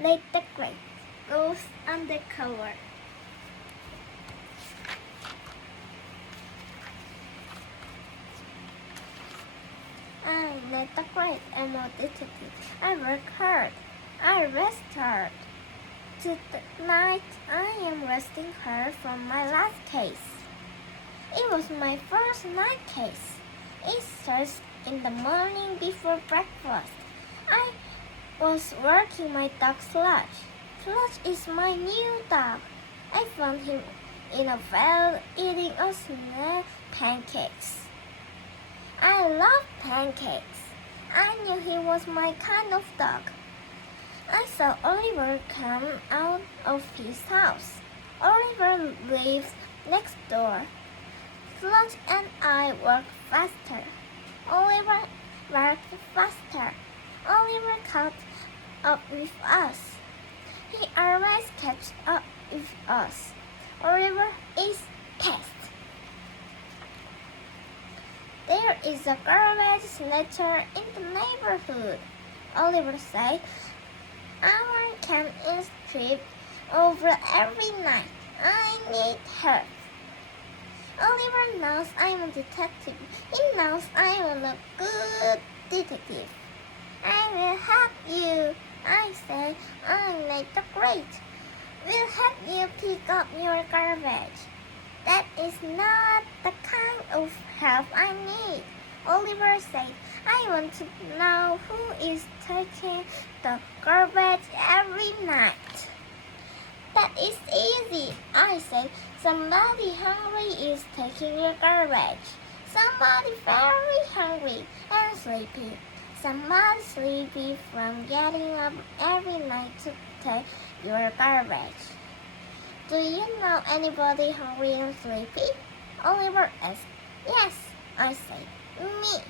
Nate the Great goes undercover. I'm Nate the Great. I'm a detective. I work hard. I rest hard. Tonight I am resting hard from my last case. It was my first night case. It starts in the morning before breakfast. I was working my dog Sludge. Sludge is my new dog. I found him in a well eating a snack pancakes. I love pancakes. I knew he was my kind of dog. I saw Oliver come out of his house. Oliver lives next door. Sludge and I worked faster. Oliver worked faster. Oliver caught up with us. He always catches up with us. Oliver is fast. There is a garbage snatcher in the neighborhood. Oliver said, our can is tripped over every night. I need help. Oliver knows I'm a detective. He knows I'm a good detective. I will help you. I said, I'm Nate the Great. We'll help you pick up your garbage. That is not the kind of help I need. Oliver said, I want to know who is taking the garbage every night. That is easy, I said. Somebody hungry is taking your garbage. Somebody very hungry and sleepy. Somebody sleepy from getting up every night to take your garbage. Do you know anybody hungry and sleepy? Oliver asked. Yes, I said. Me.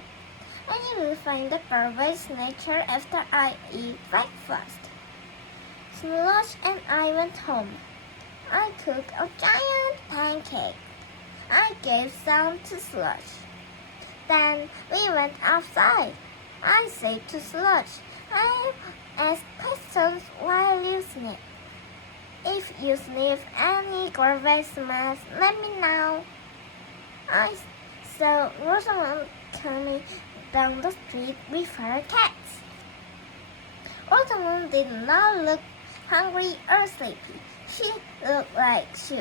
I will find the garbage snatcher after I eat breakfast. Sludge and I went home. I cooked a giant pancake. I gave some to Sludge. Then we went outside. I said to Sludge, I ask questions while you sniff. If you sniff any garbage smells, let me know. I saw Rosamond coming down the street with her cats. Rosamond did not look hungry or sleepy. She looked like she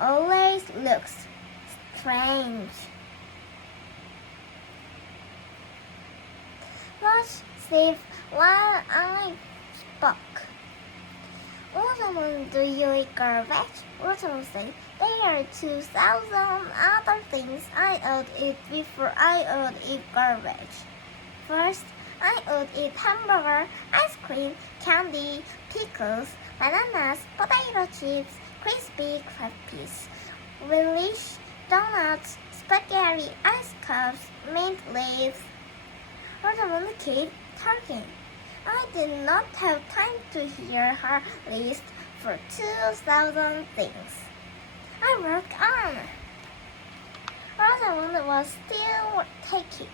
always looks strange. Sludge sniffed while I spoke. Rosamond, do you eat garbage? Rosamond said, there are 2,000 other things I would eat before I would eat garbage. First, I would eat hamburger, ice cream, candy, pickles, bananas, potato chips, crispy crab peas, relish, donuts, spaghetti, ice cups, mint leaves. Rosamond kept talking. I did not have time to hear her list for 2,000 things. I worked on. Rosamond was still taking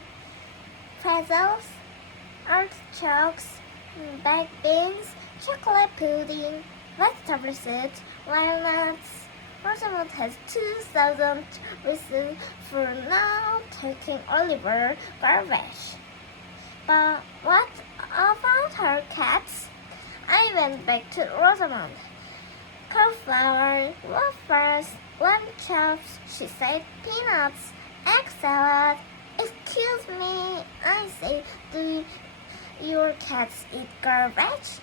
pretzels, artichokes, baked beans, chocolate pudding, vegetable soup, walnuts. Rosamond has 2,000 reasons for not taking Oliver garbage. But what about her cats? I went back to Rosamond. Cauliflower, waffles, lamb chops, she said, peanuts, egg salad. Excuse me, I said, do your cats eat garbage?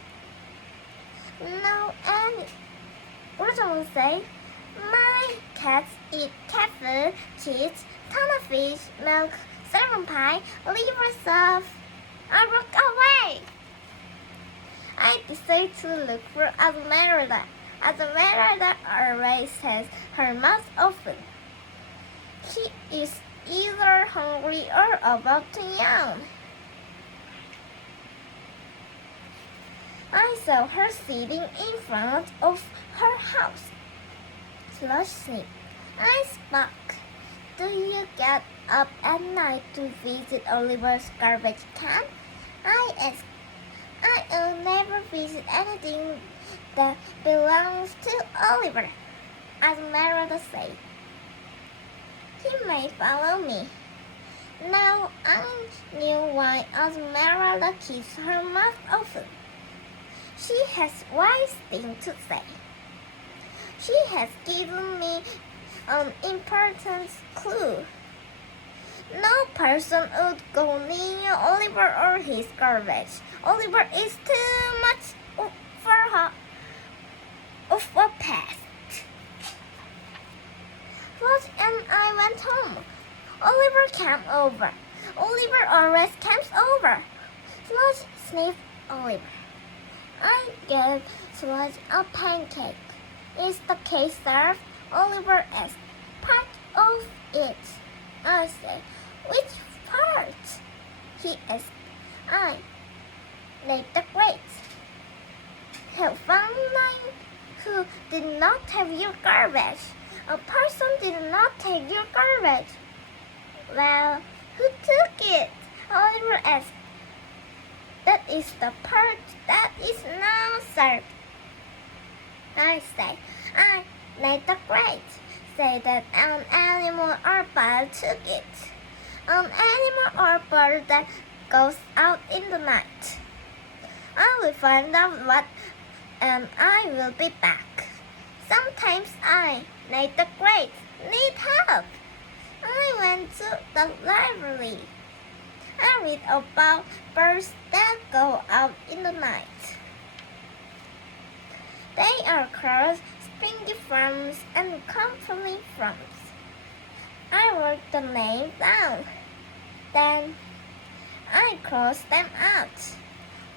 No, and Rosamond said, my cats eat cat food, cheese, ton of fish, milk, salmon pie, liver sauce. I walked away. I decided to look for Esmeralda. Esmeralda always has her mouth open. She is either hungry or about to yawn. I saw her sitting in front of her house. Sludge sniffed. I spoke. Do you get up at night to visit Oliver's garbage can? I asked. I'll never visit anything that belongs to Oliver, Esmeralda said. He may follow me. Now I knew why Esmeralda keeps her mouth open. She has wise things to say. She has given me an important clue. No person would go near Oliver or his garbage. Oliver is too much for her of a pest. Floss and I went home. Oliver came over. Oliver always comes over. Floss sniffed Oliver. I gave Floss a pancake. Is the cake served? Oliver asked. Part of it, I said. Which part? He asked. I, Nate the Great, have found mine. Who did not have your garbage? A person did not take your garbage. Well, who took it? Oliver asked. That is the part that is now served. I said. I, Nate the Great, say that an animal or bird took it. An animal or bird that goes out in the night. I will find out what, and I will be back. Sometimes I, Nate the Great, need help. I went to the library. I read about birds that go out in the night. They are called springy frogs and company frogs. I wrote the name down. Then I crossed them out.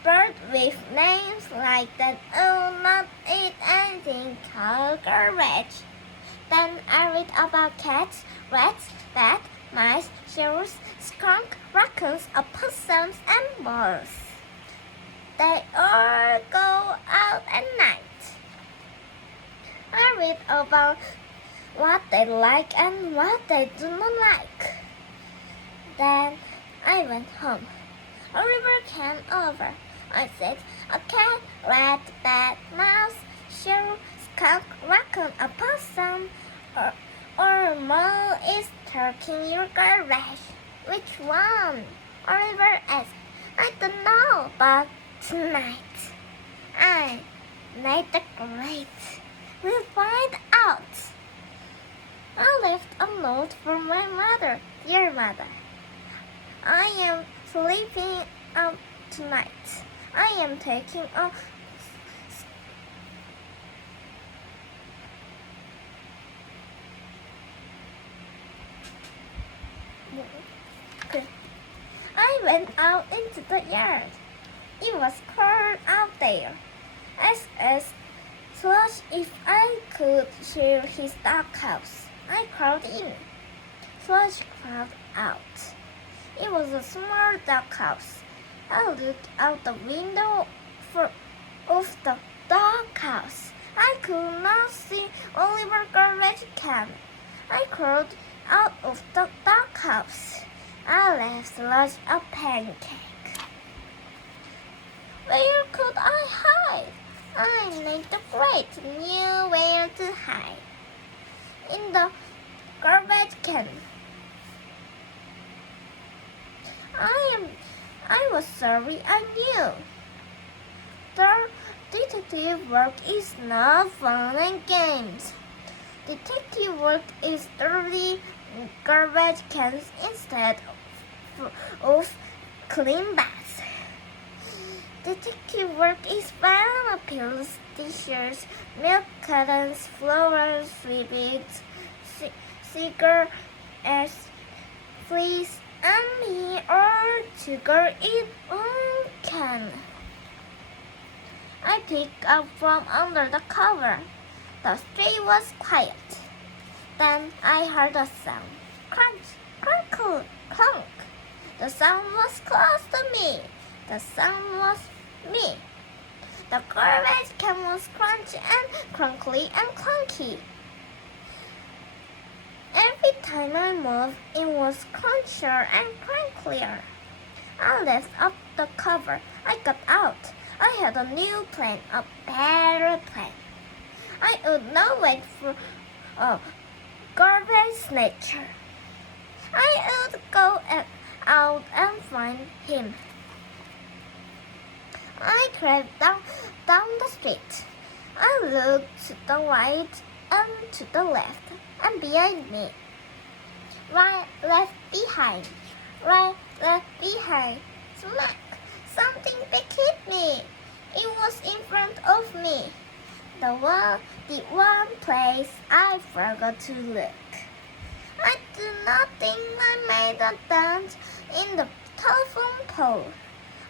Birds with names like that will not eat anything called garbage. Then I read about cats, rats, bats, mice, squirrels, skunks, raccoons, opossums, and moles. They all go out at night. I read about what they like and what they do not like. Then I went home. Oliver came over. I said, a cat, rat, bat, mouse, squirrel, skunk, raccoon, opossum, or a mole is taking your garbage. Which one? Oliver asked. I don't know, but tonight I, Nate the Great, will find out. I left a note for my mother. Dear mother, I am sleeping out tonight. I am taking a I went out into the yard. It was cold out there. I asked Slush if I could share his doghouse. I crawled in. Slush crawled out. It was a small doghouse. I looked out the window of the doghouse. I could not see Oliver's garbage can. I crawled out of the doghouse. I left Slush a pancake. Where could I hide? I, Nate the Great, knew where to hide. In the garbage can. I was sorry I knew. The detective work is not fun and games. Detective work is dirty garbage cans instead of clean baths. Detective work is banana peels, t-shirts, milk cartons, flowers, sweets, cigarettes, fleas, and me or sugar in one can. I picked up from under the cover. The street was quiet. Then I heard a sound. Crunch, crackle, clunk. The sound was close to me. The sound was me. The garbage can was crunchy and crunkly and clunky. Every time I moved, it was crunchier and crunklier. I left a the cover, I got out. I had a new plan, a better plan. I would not wait for a garbage snatcher. I would go out and find him. I crept down the street. I looked to the right and to the left and behind me. Right, left behind. Right, left behind. Smack! Something big hit me. It was in front of me. The one place I forgot to look. I do not think I made a dent in the telephone pole.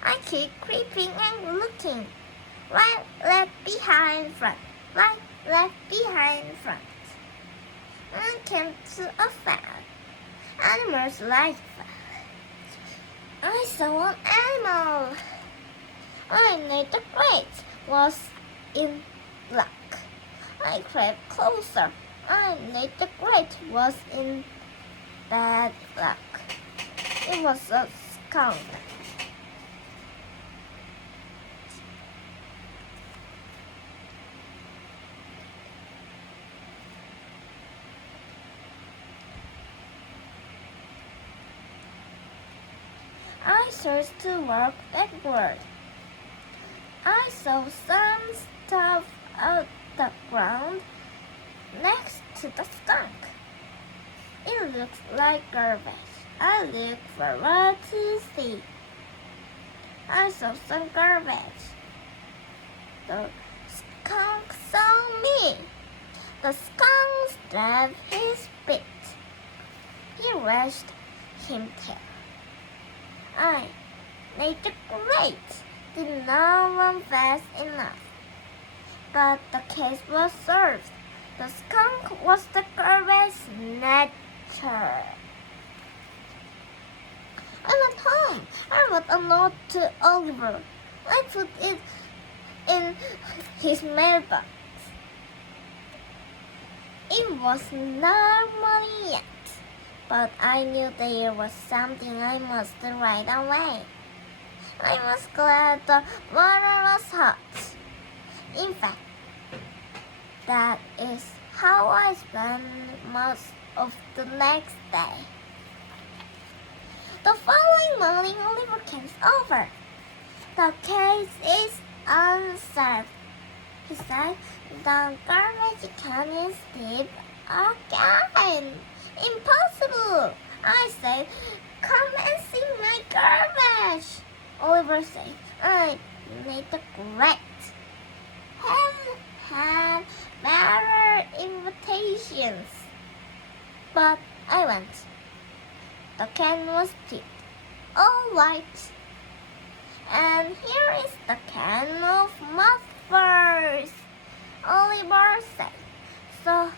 I keep creeping and looking. Right, left behind, front. Right, left behind, front. I came to a fair. Animals like fair. I saw an animal. I knew the crate was in black. I crept closer. I knew the crate was in bad luck. It was a skunk. I started to walk backward. I saw some stuff on the ground next to the skunk. It looks like garbage. I looked for what to see. I saw some garbage. The skunk saw me. The skunk stabbed his bit. He rushed him tail. I made the grate. Did not run fast enough. But the case was solved. The skunk was the garbage snatcher. I went home. I wrote a note to Oliver. I put it in his mailbox. It was not money yet, but I knew there was something I must write away. I was glad the water was hot. In fact, that is how I spent most of the next day. The following morning, Oliver came over. The case is unsolved. He said, the garbage can is deep again. Impossible! I said, come and see my garbage. Oliver said, I made the grate. Haven't had better invitations. But I went. The can was deep, all white. And here is the can of muffins. Oliver said, so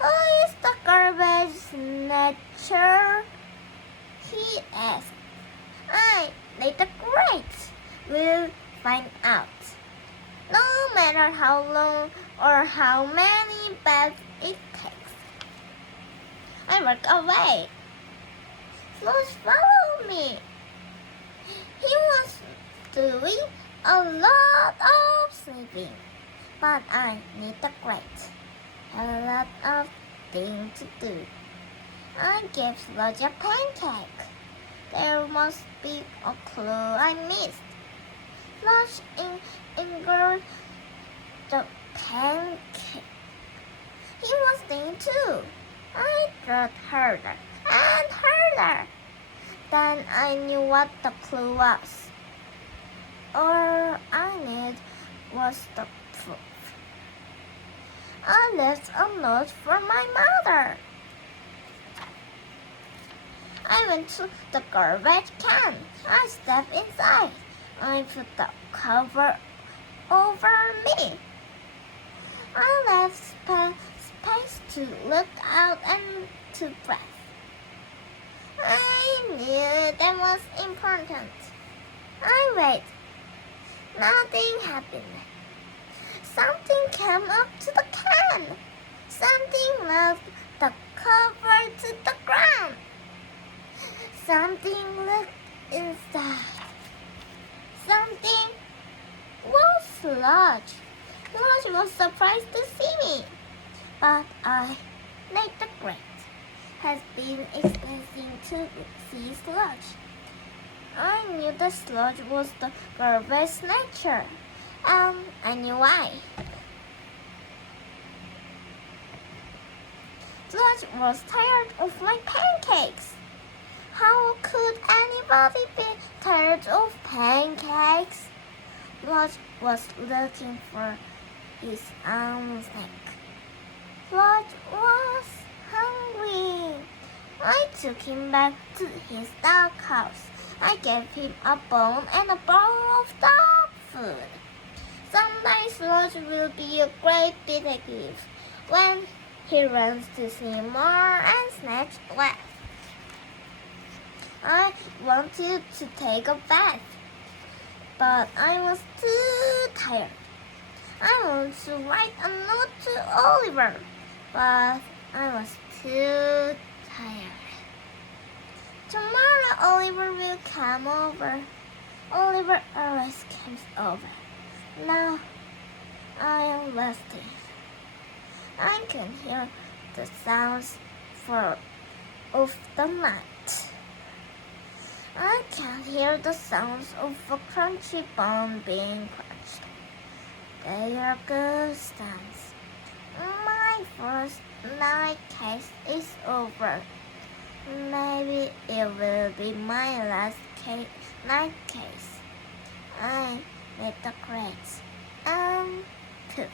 who is the garbage snatcher? He asked. I made the grate. We'll find out. No matter how long or how many baths it takes. I walked away. Flush followed me. He was doing a lot of sleeping, but I need the grate. Had a lot of things to do. I gave Sludge a pancake. There must be a clue I missed. Sludge entered the pancake. He was there too. I tried harder and harder. Then I knew what the clue was. All I need was the proof. I left a note for my mother. I went to the garbage can. I stepped inside. I put the cover over me. I left space to look out and to breathe. I knew that was important. I waited. Nothing happened. Something came up to the can. Something left the cover to the ground. Something looked inside. something. What Sludge? Sludge was surprised to see me. But Nate the Great, has been expecting to see Sludge. I knew that Sludge was the garbage snatcher, and I knew why. Sludge was tired of my pancakes. How could anybody be tired of pancakes? Sludge was looking for his own snack. Sludge was hungry. I took him back to his doghouse. I gave him a bone and a bowl of dog food. Someday Sludge will be a great detective when he runs to see more and snatch less. I wanted to take a bath, but I was too tired. I wanted to write a note to Oliver, but I was too tired. Tomorrow Oliver will come over. Oliver always comes over. Now I am resting. I can hear the sounds of the night. I can hear the sounds of a crunchy bone being crunched. They are good sounds. My first night case is over. Maybe it will be my last night case. I made the grades and poof.